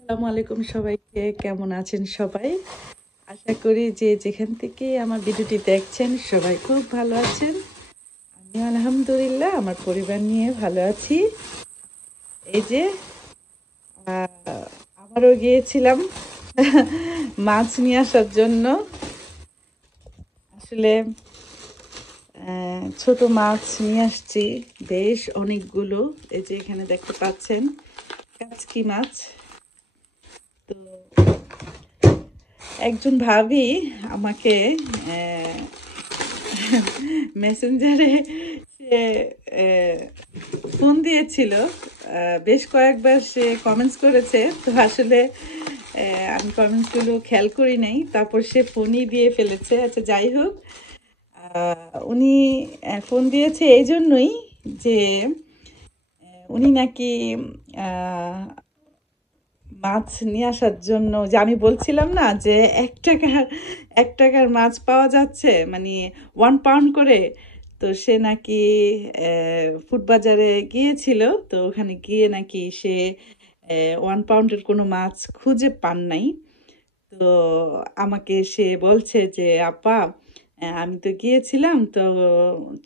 আসসালামু আলাইকুম সবাইকে, কেমন আছেন সবাই? আশা করি যে যেখান থেকে আমার ভিডিওটি দেখছেন সবাই খুব ভালো আছেন। আমি আলহামদুলিল্লাহ আমার পরিবার নিয়ে ভালো আছি। এই যে আবারও গিয়েছিলাম মাছ নিয়ে আসার জন্য। আসলে ছোট মাছ নিয়ে আসছি বেশ অনেকগুলো। এই যে এখানে দেখতে পাচ্ছেন কাচকি মাছ। তো একজন ভাবি আমাকে মেসেঞ্জারে সে ফোন দিয়েছিল, বেশ কয়েকবার সে কমেন্টস করেছে। তো আসলে আমি কমেন্টসগুলো খেয়াল করি নাই, তারপর সে ফোনই দিয়ে ফেলেছে। আচ্ছা, যাই হোক, উনি ফোন দিয়েছে এই জন্যই যে উনি নাকি আহ, মাছ নিয়ে আসার জন্য, যে আমি বলছিলাম না যে 1 টাকার মাছ পাওয়া যাচ্ছে, মানে 1 পাউন্ড করে। তো সে নাকি ফুড বাজারে গিয়েছিল। তো ওখানে গিয়ে নাকি সে 1 পাউন্ডের কোনো মাছ খুঁজে পান নাই। তো আমাকে সে বলছে যে আপা, আমি তো গিয়েছিলাম, তো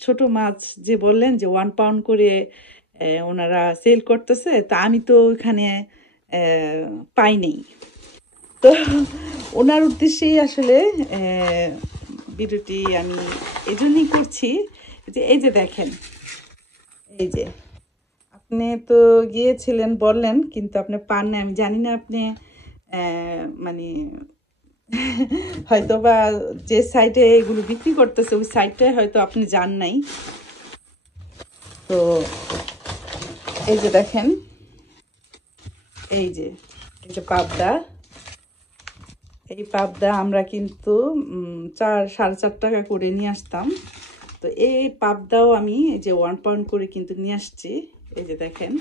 ছোট মাছ যে বললেন যে 1 পাউন্ড করে ওনারা সেল করতেছে, তা আমি তো ওখানে পাই নাই। তো ওনার উদ্দেশ্যেই আসলে ভিডিওটি আমি এই জন্যই করছি যে এই যে দেখেন, এই যে আপনি তো গিয়েছিলেন বললেন, কিন্তু আপনি পান না। আমি জানি না আপনি মানে হয়তো বা যে সাইটে এগুলো বিক্রি করতেছে ওই সাইটটায় হয়তো আপনি যান নাই। তো এই যে দেখেন, এই যে এই যে পাবদা, এই পাবদা আমরা কিন্তু 4 সাড়ে 4 টাকা করে নিয়ে আসতাম। তো এই পাবদাও আমি এই যে 1 পাউন্ড করে কিন্তু নিয়ে আসছি। এই যে দেখেন,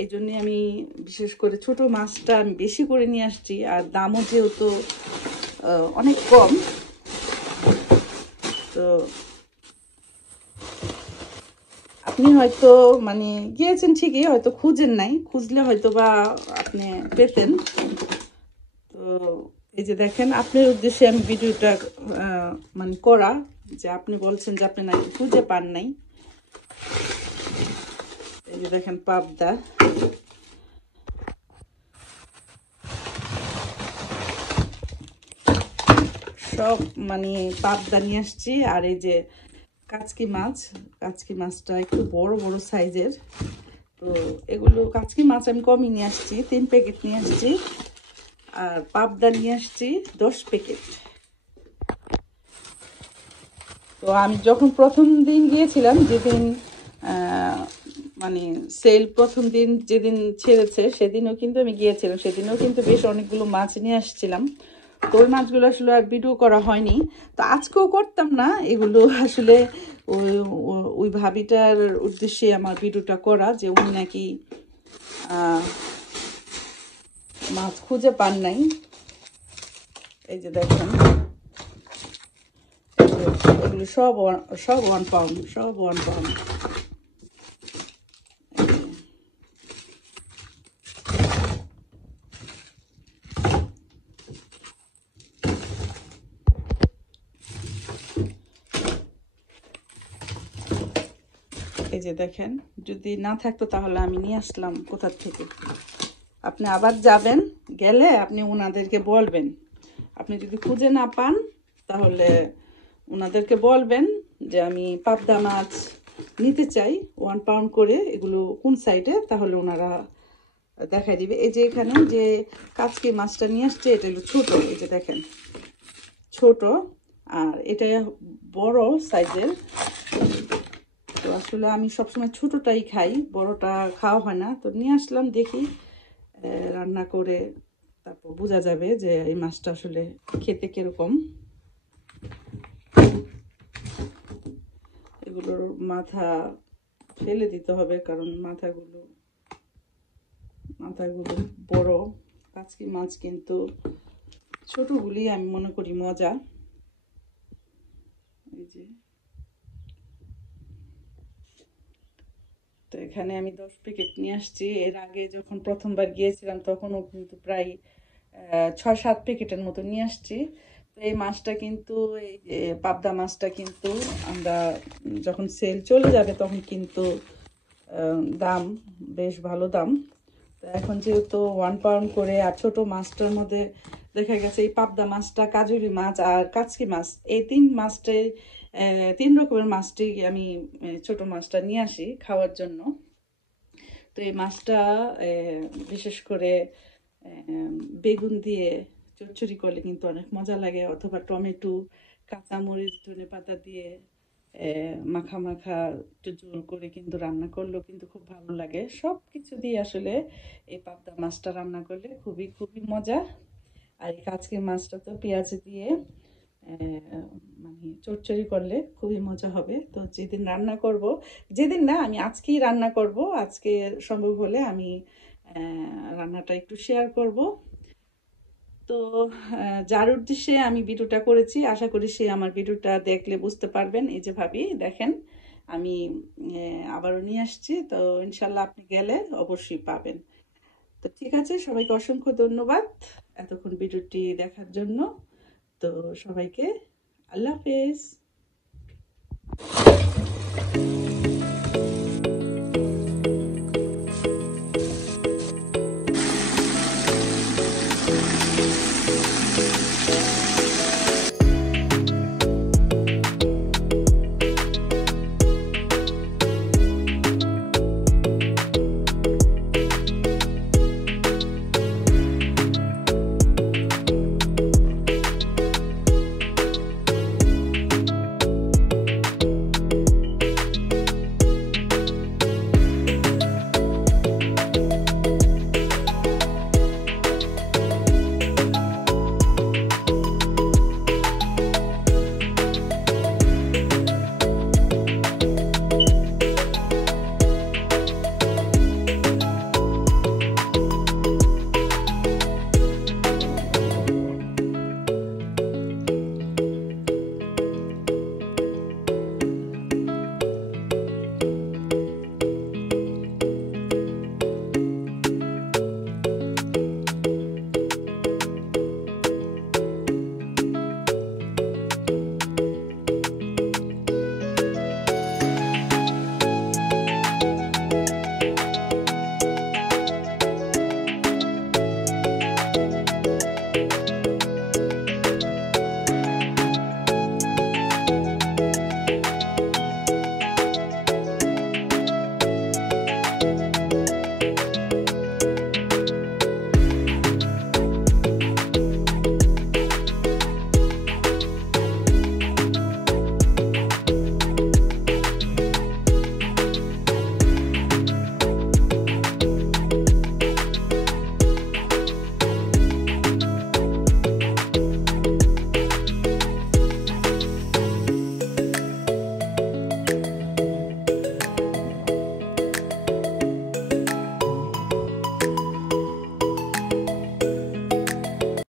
এই জন্যে আমি বিশেষ করে ছোট মাছটা আমি বেশি করে নিয়ে আসছি। আর দামও যেহেতু অনেক কম, তো আপনি হয়তো মানে গিয়েছেন ঠিকই, হয়তো খুঁজেন নাই, খুঁজলে হয়তো বা আপনি পেতেন। তো এই যে দেখেন, আপনার উদ্দেশ্যে আমি ভিডিওটা মানে করা, যে আপনি বলছেন যে আপনি নাকি খুঁজে পান নাই। এই যে দেখেন পাবদা, সব মানে পাবদা নিয়ে আসছি। আর এই যে কাচকি মাছ, কাচকি মাছটা একটু বড় বড় সাইজের। তো এগুলো কাচকি মাছ আমি কমই নিয়ে আসছি, 3 প্যাকেট নিয়ে আসছি। আর পাবদা নিয়ে আসছি 10 প্যাকেট। তো আমি যখন প্রথম দিন গিয়েছিলাম, যেদিন মানে সেল প্রথম দিন যেদিন ছেড়েছে সেদিনও কিন্তু আমি গিয়েছিলাম, সেদিনও কিন্তু বেশ অনেকগুলো মাছ নিয়ে আসছিলাম। তো ওই মাছগুলো আসলে আর ভিডিও করা হয়নি। তো আজকেও করতাম না এগুলো আসলে। ওই ওই ভাবিটার উদ্দেশ্যে আমার ভিডিওটা করা, যে উনি নাকি মাছ খুঁজে পান নাই। এই যে দেখেন, এগুলো সব সব 1 পাউন্ড, সব 1 পাউন্ড। এই যে দেখেন, যদি না থাকতো তাহলে আমি নিয়ে আসলাম কোথা থেকে। আপনি আবার যাবেন, গেলে আপনি ওনাদেরকে বলবেন, আপনি যদি খুঁজে না পান তাহলে ওনাদেরকে বলবেন যে আমি পাবদা মাছ নিতে চাই 1 পাউন্ড করে, এগুলো কোন সাইডে, তাহলে ওনারা দেখাই দিবে। এই যে এখানে যে কাচকি মাছটা নিয়ে আসছে, এটা হলো ছোট। এই যে দেখেন, ছোট। আর এটা বড় সাইজের। তো আসলে আমি সবসময় ছোটটাই খাই, বড়টা খাওয়া হয় না। তো নিয়ে আসলাম, দেখি রান্না করে তারপর বোঝা যাবে যে এই মাছটা আসলে খেতে কিরকম। এগুলোর মাথা ফেলে দিতে হবে, কারণ মাথাগুলো বড়। কাচকি মাছ কিন্তু ছোটগুলি আমি মনে করি মজা। এই যে তো এখানে আমি 10 প্যাকেট নিয়ে আসছি। এর আগে যখন প্রথমবার গিয়েছিলাম তখনও কিন্তু প্রায় 6-7 প্যাকেটের মতো নিয়ে আসছি। তো এই মাছটা কিন্তু, এই যে পাবদা মাছটা কিন্তু আমরা যখন সেল চলে যাবে তখন কিন্তু দাম বেশ ভালো দাম। তো এখন যেহেতু 1 পাউন্ড করে, আর ছোট মাছটার মধ্যে দেখা গেছে এই পাবদা মাছটা, কাজুরি মাছ আর কাচকি মাছ, এই তিন মাছটাই 3 রকমের মাছটি আমি ছোট মাছটা নিয়ে আসি খাওয়ার জন্য। তো এই মাছটা বিশেষ করে বেগুন দিয়ে চচ্চড়ি করলে কিন্তু অনেক মজা লাগে, অথবা টমেটো, কাঁচামরিচ, ধনেপাতা দিয়ে মাখা মাখা একটু ঝোল করে কিন্তু রান্না করলেও কিন্তু খুব ভালো লাগে। সব কিছু দিয়ে আসলে এই পাবদা মাছটা রান্না করলে খুবই খুবই মজা। আর এই কাচকি মাছটা তো পেঁয়াজ দিয়ে মানে চচ্চড়ি করলে খুবই মজা হবে। তো যেদিন রান্না করব, যেদিন না, আমি আজকেই রান্না করব, আজকে সম্ভব হলে আমি রান্নাটা একটু শেয়ার করব। তো যার উদ্দেশ্যে আমি ভিডিওটা করেছি, আশা করি সে আমার ভিডিওটা দেখলে বুঝতে পারবেন। এই যে ভাবি দেখেন, আমি আবারও নিয়ে আসছি, তো ইনশাল্লাহ আপনি গেলে অবশ্যই পাবেন। তো ঠিক আছে, সবাইকে অসংখ্য ধন্যবাদ এতক্ষণ ভিডিওটি দেখার জন্য। তো সবাইকে আল্লাহ হাফেজ।